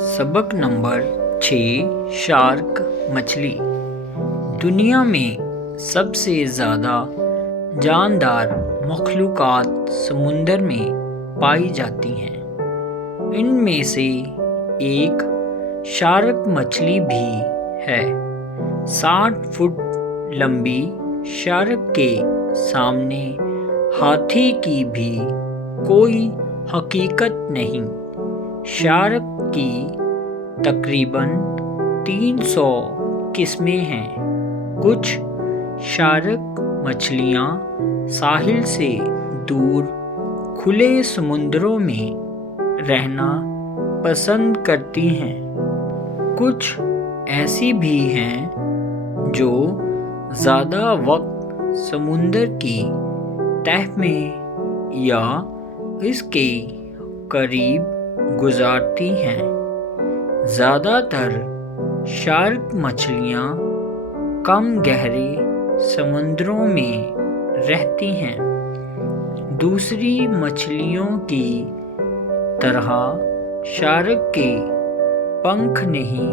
सबक number 6 shark मछली। दुनिया में सबसे ज़्यादा जानदार मखलूक़ात समुंदर में पाई जाती हैं। इनमें से एक शार्क मछली भी है। 60 फुट लंबी शार्क के सामने हाथी की भी कोई हकीकत नहीं। शार्क की तकरीबन 300 किस्में हैं। कुछ शार्क मछलियाँ साहिल से दूर खुले समुद्रों में रहना पसंद करती हैं। कुछ ऐसी भी हैं जो ज़्यादा वक्त समुंदर की तह में या इसके करीब गुजारती हैं। ज़्यादातर शार्क मछलियाँ कम गहरे समुद्रों में रहती हैं। दूसरी मछलियों की तरह शार्क के पंख नहीं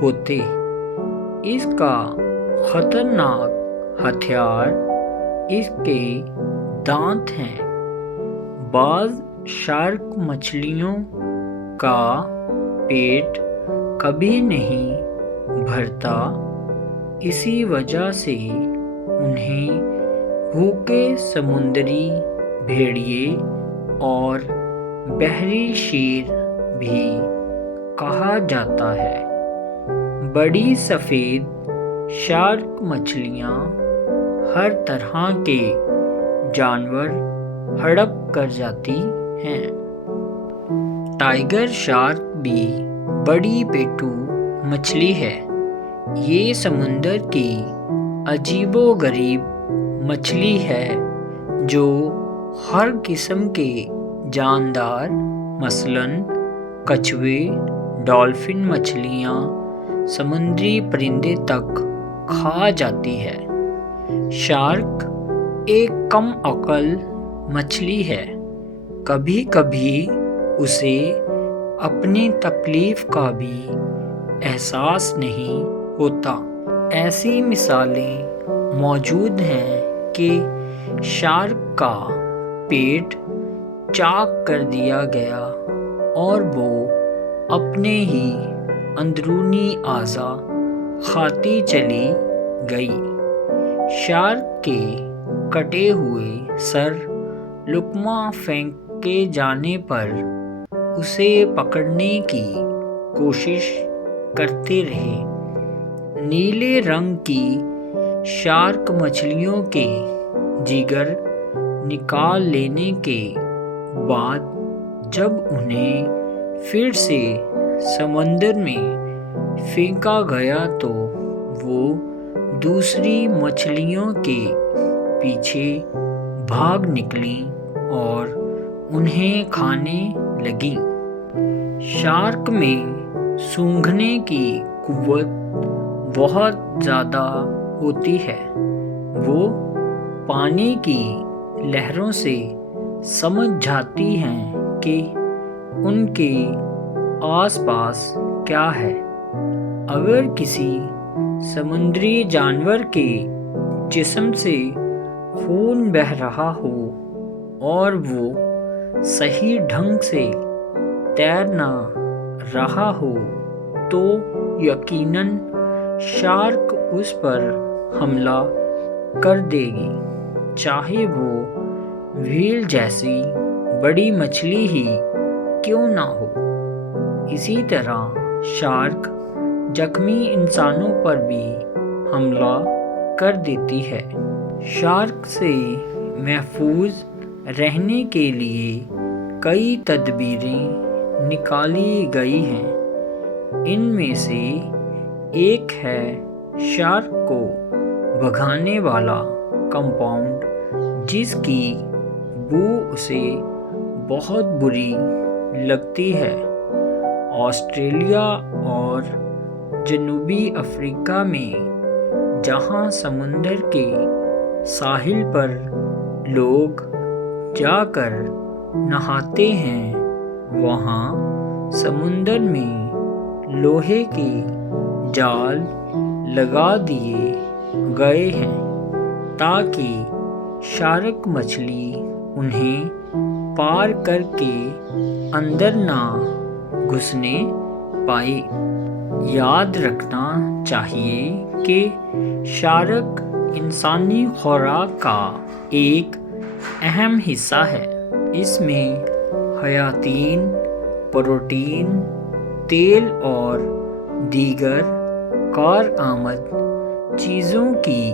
होते। इसका खतरनाक हथियार इसके दांत हैं। बाज़ शार्क मछलियों का पेट कभी नहीं भरता। इसी वजह से उन्हें भूखे समुद्री भेड़िए और बहरी शेर भी कहा जाता है। बड़ी सफ़ेद शार्क मछलियाँ हर तरह के जानवर हड़प कर जाती हैं। टाइगर शार्क भी बड़ी पेटू मछली है। ये समुंदर की अजीबोगरीब मछली है जो हर किस्म के जानदार मसलन कछुए, डॉल्फिन मछलियाँ, समुद्री परिंदे तक खा जाती है। शार्क एक कम अक्ल मछली है। कभी कभी उसे अपनी तकलीफ का भी एहसास नहीं होता। ऐसी मिसालें मौजूद हैं कि शार्क का पेट चाक कर दिया गया और वो अपने ही अंदरूनी आज़ा खाती चली गई। शार्क के कटे हुए सर लुकमा फेंके जाने पर उसे पकड़ने की कोशिश करते रहे। नीले रंग की शार्क मछलियों के जिगर निकाल लेने के बाद जब उन्हें फिर से समंदर में फेंका गया तो वो दूसरी मछलियों के पीछे भाग निकली और उन्हें खाने लगी। शार्क में सूंघने की कुव्वत बहुत ज़्यादा होती है। वो पानी की लहरों से समझ जाती हैं कि उनके आसपास क्या है। अगर किसी समुद्री जानवर के जिस्म से खून बह रहा हो और वो सही ढंग से तैर ना रहा हो तो यकीनन शार्क उस पर हमला कर देगी, चाहे वो व्हेल जैसी बड़ी मछली ही क्यों ना हो। इसी तरह शार्क जख्मी इंसानों पर भी हमला कर देती है। शार्क से महफूज रहने के लिए कई तदबीरें निकाली गई हैं। इनमें से एक है शार्क को भगाने वाला कंपाउंड जिसकी बू उसे बहुत बुरी लगती है। ऑस्ट्रेलिया और जनूबी अफ्रीका में जहाँ समुंदर के साहिल पर लोग जाकर नहाते हैं वहाँ समुंदर में لوہے کے جال لگا دیے گئے ہیں تاکہ شارک مچھلی انہیں پار کر کے اندر نہ گھسنے پائے۔ یاد رکھنا چاہیے کہ شارک انسانی خوراک کا ایک اہم حصہ ہے۔ اس میں حیاتین، پروٹین، تیل اور دیگر کارآمد چیزوں کی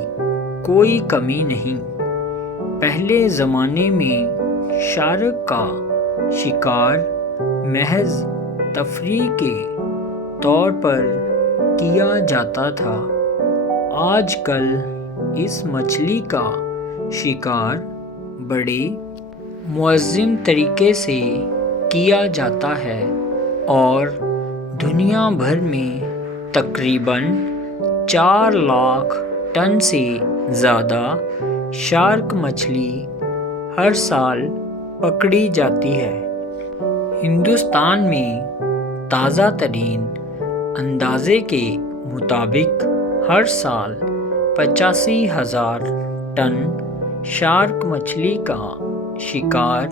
کوئی کمی نہیں۔ پہلے زمانے میں شارک کا شکار محض تفریح کے طور پر کیا جاتا تھا۔ آج کل اس مچھلی کا شکار بڑے منظم طریقے سے کیا جاتا ہے اور دنیا بھر میں تقریباً 4 لاکھ ٹن سے زیادہ شارک مچھلی ہر سال پکڑی جاتی ہے۔ ہندوستان میں تازہ ترین اندازے کے مطابق ہر سال 85,000 ٹن شارک مچھلی کا شکار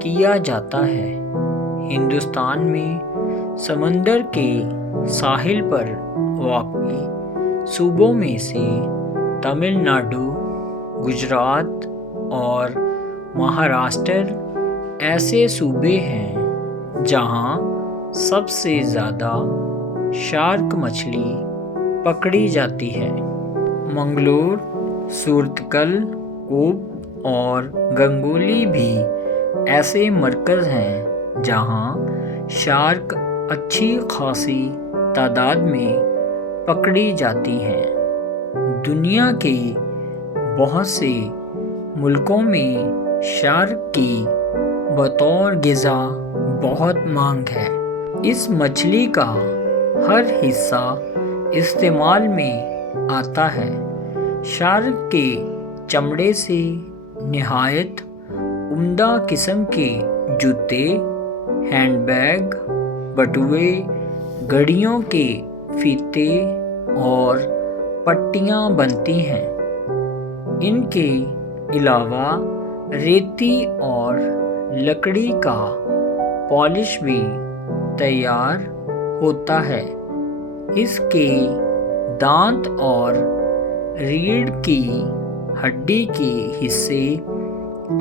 کیا جاتا ہے۔ ہندوستان میں سمندر کے ساحل پر واقع صوبوں میں سے تمل ناڈو، گجرات اور مہاراشٹر ایسے صوبے ہیں جہاں سب سے زیادہ شارک مچھلی پکڑی جاتی ہے۔ منگلور، سورتکل، کوپ اور گنگولی بھی ایسے مرکز ہیں جہاں شارک اچھی خاصی تعداد میں پکڑی جاتی ہیں۔ دنیا کے بہت سے ملکوں میں شارک کی بطور غذا بہت مانگ ہے۔ اس مچھلی کا ہر حصہ استعمال میں آتا ہے۔ شارک کے چمڑے سے نہایت عمدہ قسم کے جوتے، ہینڈ بیگ، بٹوے، گھڑیوں کے فیتے اور پٹیاں بنتی ہیں۔ ان کے علاوہ ریتی اور لکڑی کا پالش بھی تیار ہوتا ہے۔ اس کے دانت اور ریڑھ کی ہڈی کے حصے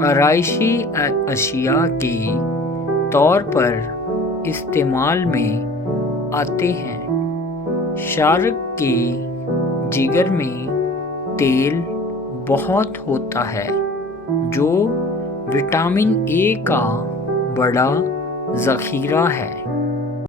آرائشی اشیاء کے طور پر استعمال میں آتے ہیں۔ شارک کے جگر میں تیل بہت ہوتا ہے جو وٹامن اے کا بڑا ذخیرہ ہے۔